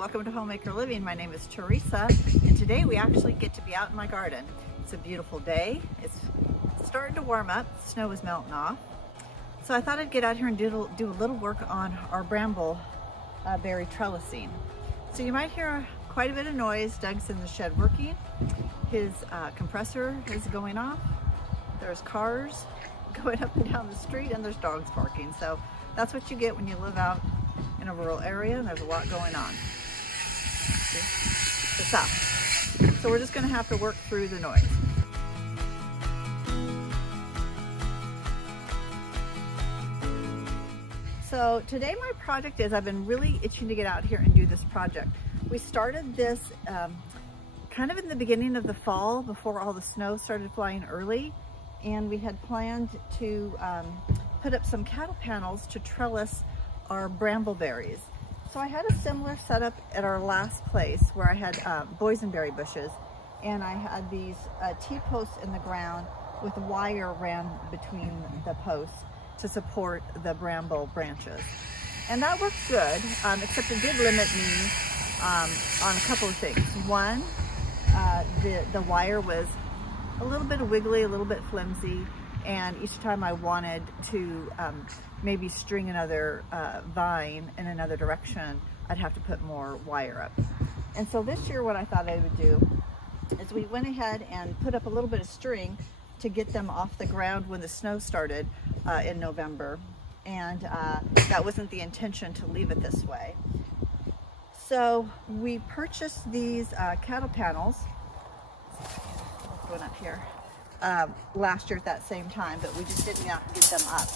welcome to Acre Living. My name is Teresa, and today we actually get to be out in my garden. It's a beautiful day. It's starting to warm up. The snow is melting off. So I thought I'd get out here and do a little work on our bramble berry trellising. So you might hear quite a bit of noise. Doug's in the shed working. His compressor is going off. There's cars going up and down the street, and there's dogs barking. So that's what you get when you live out in a rural area and there's a lot going on. See? It's up. So we're just going to have to work through the noise. So today my project is, I've been really itching to get out here and do this project. We started this kind of in the beginning of the fall before all the snow started flying early, and we had planned to put up some cattle panels to trellis our bramble berries. So I had a similar setup at our last place where I had boysenberry bushes, and I had these T-posts in the ground with wire ran between the posts to support the bramble branches. And that worked good, except it did limit me on a couple of things. One, the wire was a little bit wiggly, a little bit flimsy, and each time I wanted to maybe string another vine in another direction, I'd have to put more wire up. And so this year what I thought I would do is we went ahead and put up a little bit of string to get them off the ground when the snow started in November. And that wasn't the intention to leave it this way. So we purchased these cattle panels, going up here, last year at that same time, but we just did not get them up.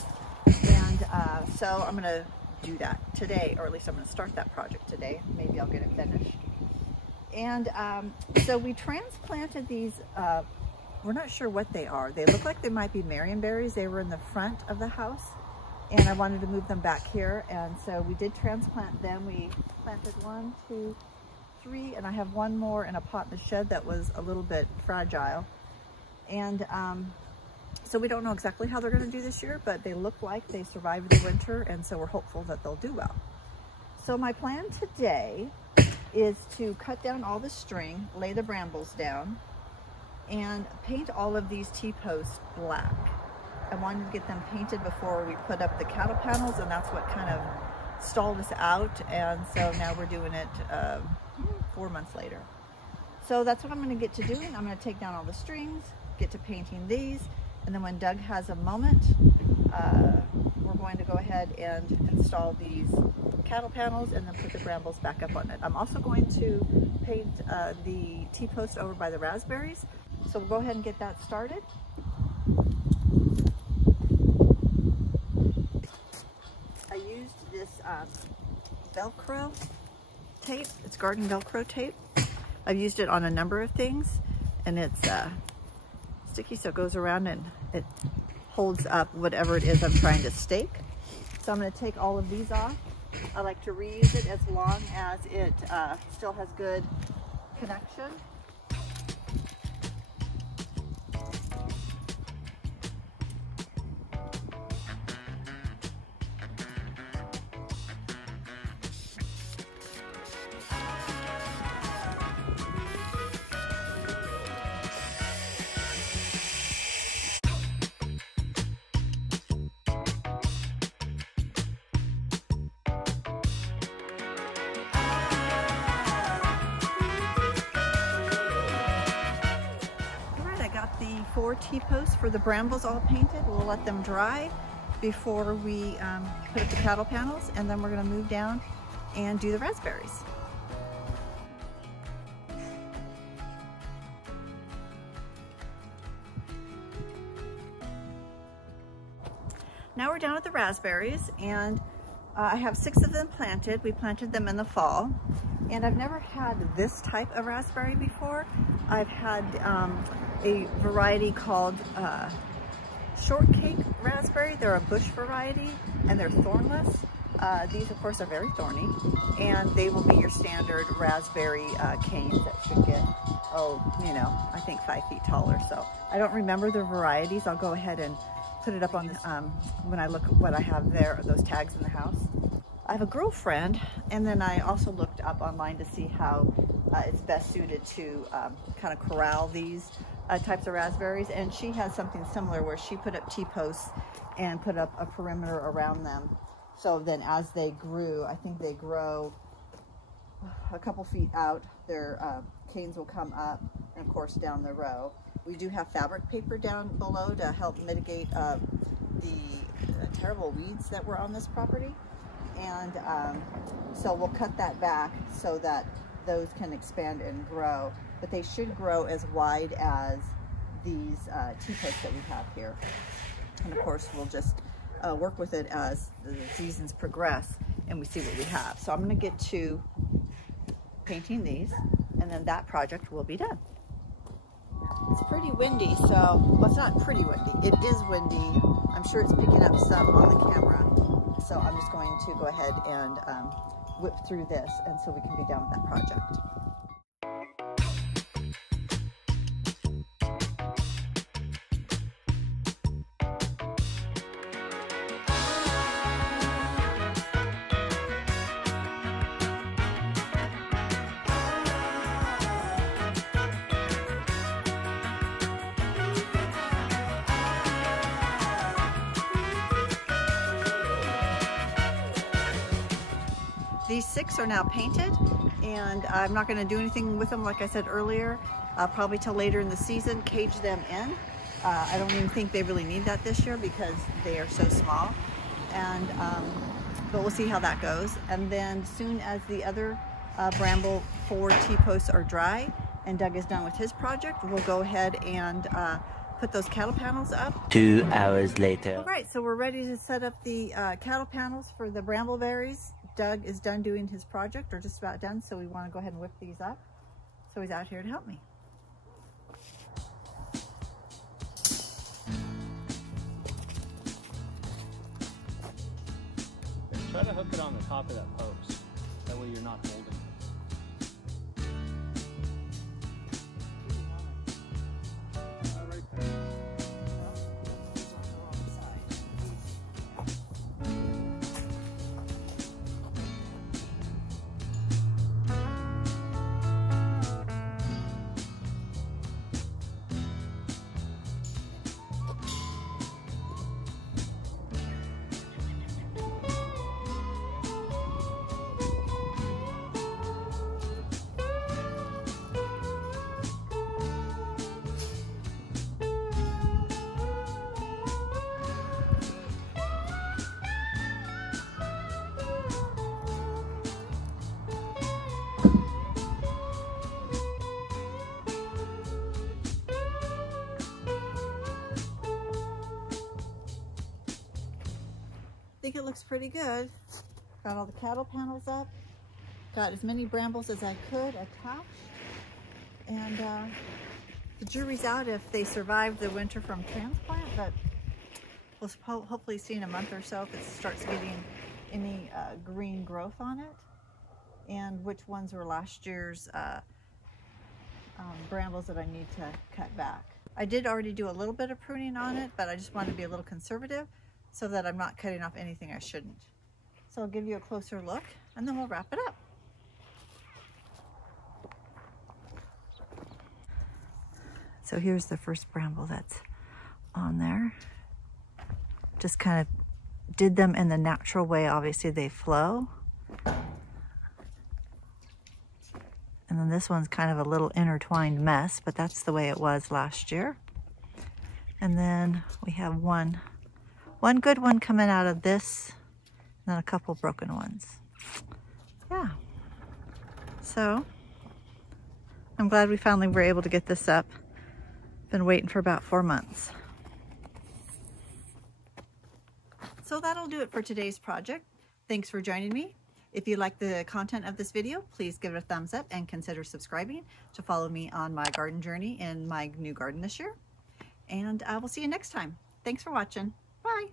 And so I'm gonna do that today, or at least I'm gonna start that project today. Maybe I'll get it finished. And so we transplanted these, we're not sure what they are. They look like they might be Marionberries. They were in the front of the house, and I wanted to move them back here. And so we did transplant them. We planted 1, 2, 3, and I have one more in a pot in the shed that was a little bit fragile. And so we don't know exactly how they're going to do this year, but they look like they survived the winter, and so we're hopeful that they'll do well. So my plan today is to cut down all the string, lay the brambles down, and paint all of these T-posts black. I wanted to get them painted before we put up the cattle panels, and that's what kind of stalled us out, and so now we're doing it 4 months later. So that's what I'm going to get to doing. I'm going to take down all the strings, get to painting these, and then when Doug has a moment, we're going to go ahead and install these cattle panels and then put the brambles back up on it. I'm also going to paint the T-post over by the raspberries, so we'll go ahead and get that started. I used this Velcro tape. It's garden Velcro tape. I've used it on a number of things, and it's sticky, so it goes around and it holds up whatever it is I'm trying to stake. So I'm going to take all of these off. I like to reuse it as long as it still has good connection. The 4 T-posts for the brambles all painted. We'll let them dry before we put up the cattle panels, and then we're going to move down and do the raspberries. Now we're down at the raspberries, and I have 6 of them planted. We planted them in the fall, and I've never had this type of raspberry before. I've had a variety called shortcake raspberry. They're a bush variety, and they're thornless. These, of course, are very thorny, and they will be your standard raspberry canes that should get, I think 5 feet taller. So I don't remember the varieties. I'll go ahead and put it up on this when I look at what I have there, those tags in the house. I have a girlfriend, and then I also looked up online to see how it's best suited to kind of corral these types of raspberries, and she has something similar where she put up T-posts and put up a perimeter around them. So then as they grew, I think they grow a couple feet out, their canes will come up, and of course down the row. We do have fabric paper down below to help mitigate the terrible weeds that were on this property. And so we'll cut that back so that those can expand and grow, but they should grow as wide as these T-posts that we have here. And of course we'll just work with it as the seasons progress and we see what we have. So I'm going to get to painting these, and then that project will be done. It's pretty windy, so, well, it's not pretty windy, it is windy. I'm sure it's picking up some on the camera. So I'm just going to go ahead and whip through this, and so we can be done with that project. These 6 are now painted, and I'm not going to do anything with them, like I said earlier, probably till later in the season, cage them in. I don't even think they really need that this year because they are so small, and but we'll see how that goes. And then soon as the other Bramble 4 T-posts are dry and Doug is done with his project, we'll go ahead and put those cattle panels up. 2 hours later. All right, so we're ready to set up the cattle panels for the Bramble berries. Doug is done doing his project, or just about done, so we want to go ahead and whip these up. So he's out here to help me. Try to hook it on the top of that post. That way you're not holding it. I think it looks pretty good. Got all the cattle panels up. Got as many brambles as I could attached. And the jury's out if they survive the winter from transplant, but we'll hopefully see in a month or so if it starts getting any green growth on it, and which ones were last year's brambles that I need to cut back. I did already do a little bit of pruning on it, but I just wanted to be a little conservative so that I'm not cutting off anything I shouldn't. So I'll give you a closer look and then we'll wrap it up. So here's the first bramble that's on there. Just kind of did them in the natural way. Obviously they flow. And then this one's kind of a little intertwined mess, but that's the way it was last year. And then we have one good one coming out of this, and then a couple broken ones. Yeah. So I'm glad we finally were able to get this up. Been waiting for about 4 months. So that'll do it for today's project. Thanks for joining me. If you like the content of this video, please give it a thumbs up and consider subscribing to follow me on my garden journey in my new garden this year. And I will see you next time. Thanks for watching. Bye.